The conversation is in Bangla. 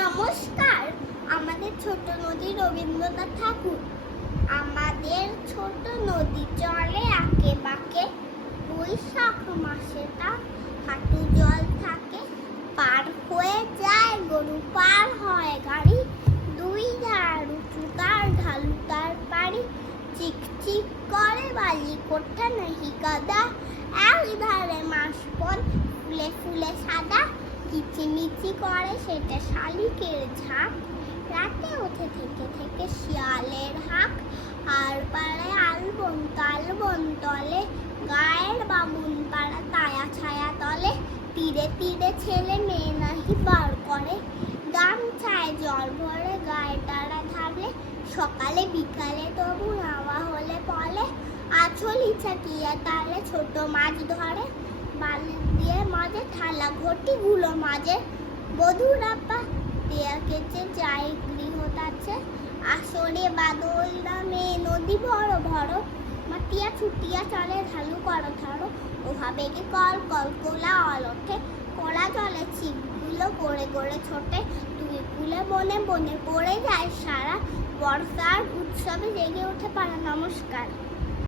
নমস্কার। আমাদের ছোট নদী রবীন্দ্রনাথ ঠাকুর। আমাদের ছোট নদী চলে আঁকে বাঁকে, বৈশাখ মাসে তা হাঁটু জল থাকে। পার হয়ে যায় গরু, পার হয় গাড়ি, দুই ধার উঁচু তার ঢালু তার পাড়ি। চিক চিক করে বালি কোঠা নাহি কাদা, এক ধারে মাসপন ফুলে ফুলে সাদা। কিচিমিচি করে সেটা শালিকের ঝাঁক, রাতে উঠে থেকে থেকে শিয়ালের হাঁক। আর পাড়ে আলবন তালবন তলে, গায়ের বামুন পাড়া তায়া ছায়া তলে। তীরে তীরে ছেলে মেয়ে নাহি বার করে, গামছায় জল ভরে গায়ে তারা ঢালে। সকালে বিকালে তবু নাওয়া হলে পলে, আঁচলি ছাটিয়া তালে ছোট মাছ ধরে। বালি দিয়ে মাঝে থালা ঘটি গুলো মাঝে, বধুরাপা দেয়া কেচে যায় গৃহ তাছে। আসরে বাদল নামে নদী বড় বড়, মাটিয়া ছুটিয়া চলে ঢালু করো ধরো। ওহা বেগে কল কল কোলা অল ওঠে, কোলা জলে ছিপগুলো গড়ে গড়ে ছোটে। দুই কুলে বনে বনে পড়ে যায় সারা, বর্ষার উৎসবে জেগে ওঠে পাড়া। নমস্কার।